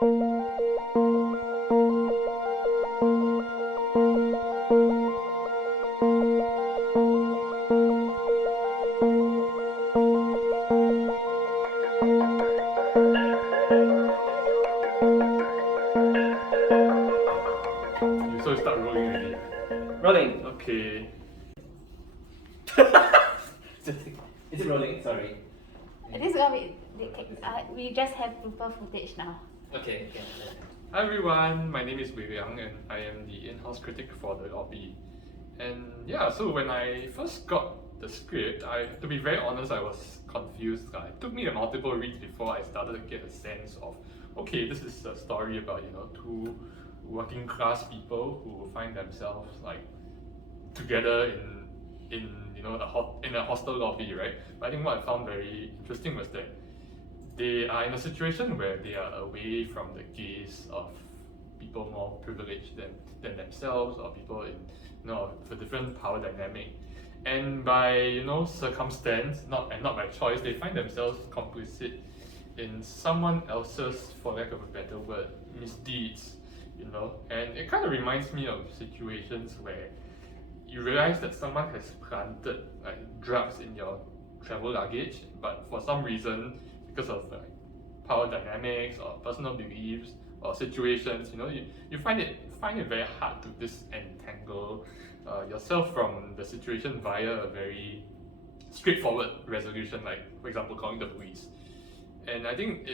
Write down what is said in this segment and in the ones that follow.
So you start rolling already. Rolling. Okay. Is it rolling? Sorry. This is gonna be. We just have blooper footage now. Okay. Hi everyone, my name is Wei Liang and I am the in-house critic for the lobby. And yeah, so when I first got the script, to be very honest, I was confused. It took me a multiple reads before I started to get a sense of, okay, this is a story about two working class people who find themselves like together in a hostel lobby, right? But I think what I found very interesting was that they are in a situation where they are away from the gaze of people more privileged than themselves, or people in with a different power dynamic. And by circumstance, not by choice, they find themselves complicit in someone else's, for lack of a better word, misdeeds. And it kind of reminds me of situations where you realize that someone has planted like drugs in your travel luggage, but for some reason, because of power dynamics or personal beliefs or situations, you find it very hard to disentangle yourself from the situation via a very straightforward resolution, like for example calling the police. And I think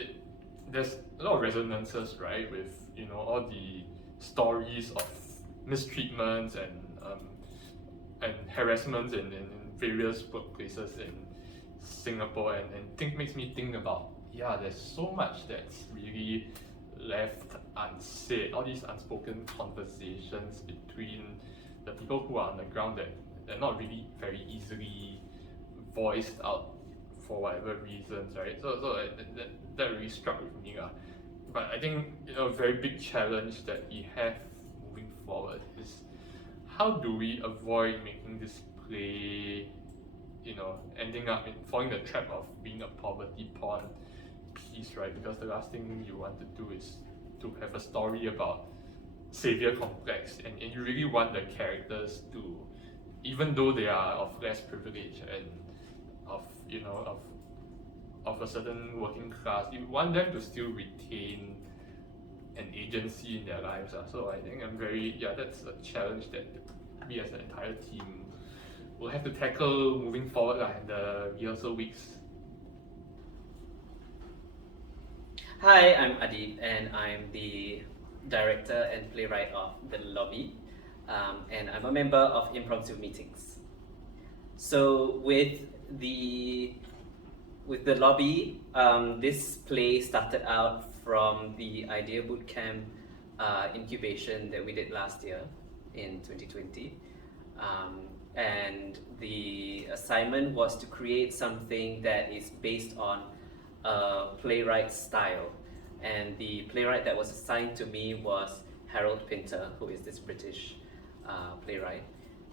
there's a lot of resonances, right, with all the stories of mistreatments and harassments in various workplaces in Singapore, and makes me think about, there's so much that's really left unsaid, all these unspoken conversations between the people who are on the ground that they're not really very easily voiced out for whatever reasons, right? So that really struck with me. But I think a very big challenge that we have moving forward is, how do we avoid making this play, ending up in falling the trap of being a poverty porn piece, right? Because the last thing you want to do is to have a story about savior complex, and you really want the characters to, even though they are of less privilege and of a certain working class, you want them to still retain an agency in their lives. So I think that's a challenge that we as an entire team will have to tackle moving forward in the rehearsal weeks. Hi, I'm Adib, and I'm the director and playwright of The Lobby, and I'm a member of Impromptu Meetings. So with the Lobby, this play started out from the Idea Bootcamp incubation that we did last year in 2020. And the assignment was to create something that is based on a playwright style. And the playwright that was assigned to me was Harold Pinter, who is this British playwright.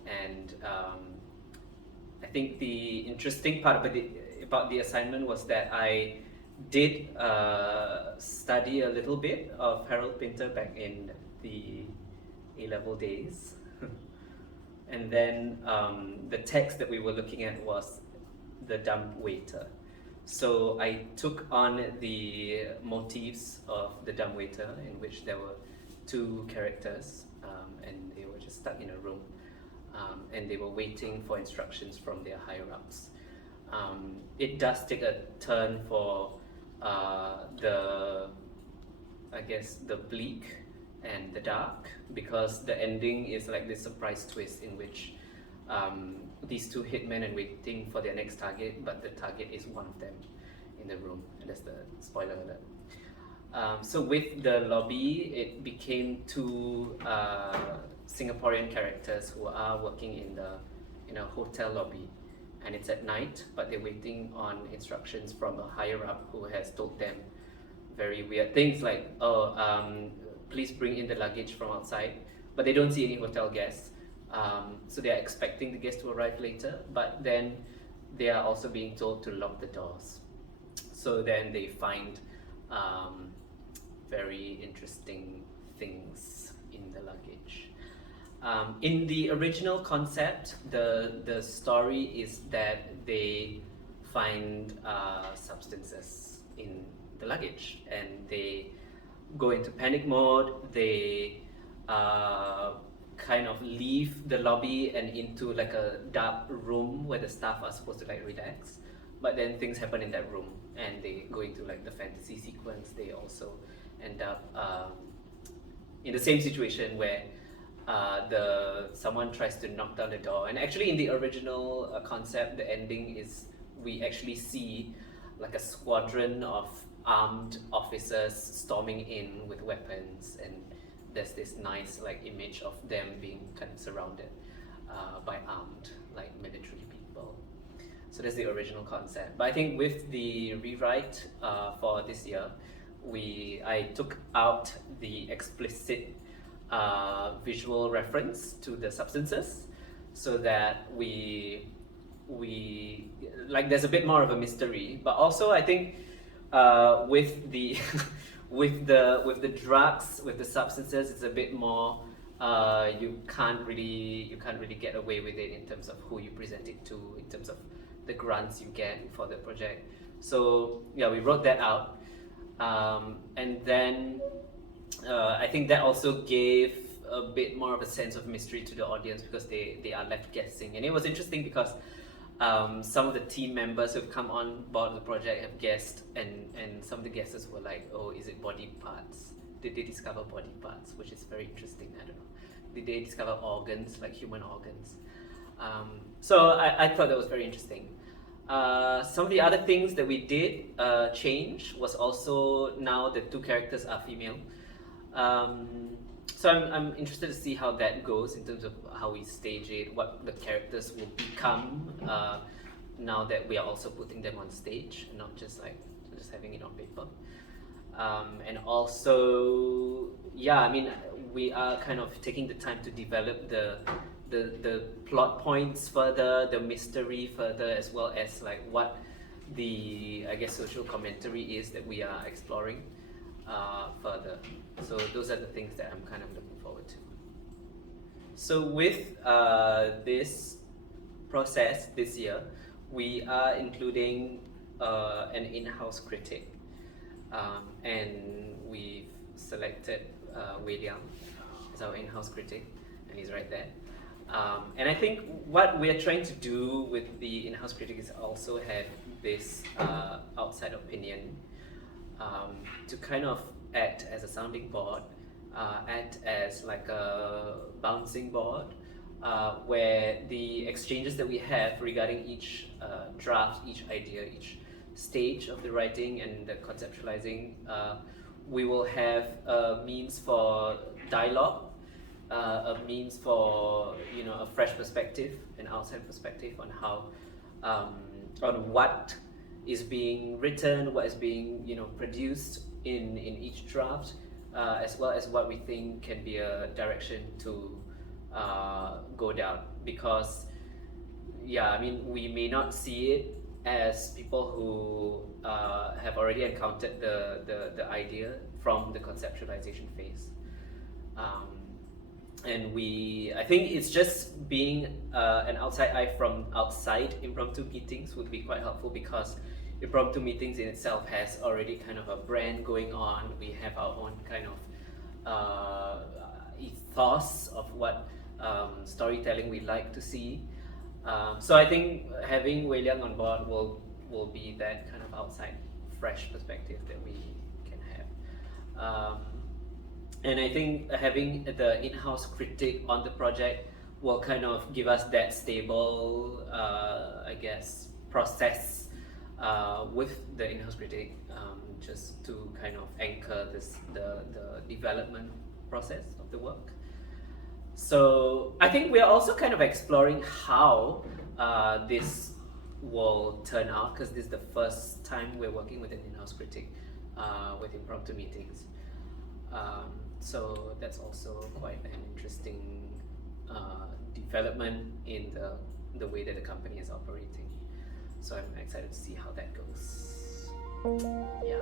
And I think the interesting part about the assignment was that I did study a little bit of Harold Pinter back in the A-level days. And then the text that we were looking at was The Dumb Waiter. So I took on the motifs of The Dumb Waiter, in which there were two characters, and they were just stuck in a room, and they were waiting for instructions from their higher-ups. It does take a turn for the bleak and the dark, because the ending is like this surprise twist in which these two hitmen are waiting for their next target, but the target is one of them in the room, and that's the spoiler alert. So with The Lobby, it became two Singaporean characters who are working in a hotel lobby, and it's at night, but they're waiting on instructions from a higher up who has told them very weird things like, please bring in the luggage from outside, but they don't see any hotel guests. So they are expecting the guests to arrive later, but then they are also being told to lock the doors. So then they find very interesting things in the luggage. In the original concept, the story is that they find substances in the luggage and they go into panic mode. They kind of leave the lobby and into like a dark room where the staff are supposed to like relax, but then things happen in that room and they go into like the fantasy sequence. They also end up in the same situation where someone tries to knock down the door, and actually in the original concept, the ending is we actually see like a squadron of armed officers storming in with weapons, and there's this nice like image of them being kind of surrounded by armed like military people. So that's the original concept. But I think with the rewrite for this year, I took out the explicit visual reference to the substances, so that we like there's a bit more of a mystery. But also I think with the with the drugs, with the substances, it's a bit more you can't really get away with it in terms of who you present it to, in terms of the grants you get for the project. So yeah, we wrote that out, and then I think that also gave a bit more of a sense of mystery to the audience, because they are left guessing. And it was interesting because some of the team members who've come on board the project have guessed, and some of the guesses were like, oh, is it body parts? Did they discover body parts? Which is very interesting. I don't know. Did they discover organs, like human organs? So I thought that was very interesting. Some of the other things that we did change was also now the two characters are female. So I'm interested to see how that goes in terms of how we stage it, what the characters will become now that we are also putting them on stage, not just having it on paper. And also, yeah, I mean, we are kind of taking the time to develop the plot points further, the mystery further, as well as like what the, I guess, social commentary is that we are exploring further. So those are the things that I'm kind of looking forward to. So with this process this year, we are including an in-house critic, and we've selected Wei Liang as our in-house critic, and he's right there. And I think what we're trying to do with the in-house critic is also have this outside opinion, to kind of act as a sounding board, act as like a bouncing board, where the exchanges that we have regarding each draft, each idea, each stage of the writing and the conceptualizing, we will have a means for dialogue, a means for a fresh perspective, an outside perspective on how on what is being written, what is being produced in each draft, as well as what we think can be a direction to go down. Because yeah, I mean, we may not see it as people who have already encountered the idea from the conceptualization phase. And I think it's just being an outside eye from outside impromptu meetings would be quite helpful, because impromptu meetings in itself has already kind of a brand going on. We have our own kind of ethos of what storytelling we like to see. So I think having Wei Liang on board will be that kind of outside, fresh perspective that we can have. And I think having the in-house critic on the project will kind of give us that stable, I guess, process with the in-house critic, just to kind of anchor the development process of the work. So I think we are also kind of exploring how this will turn out, because this is the first time we're working with an in-house critic with impromptu meetings. So that's also quite an interesting development in the way that the company is operating. So I'm excited to see how that goes. Yeah.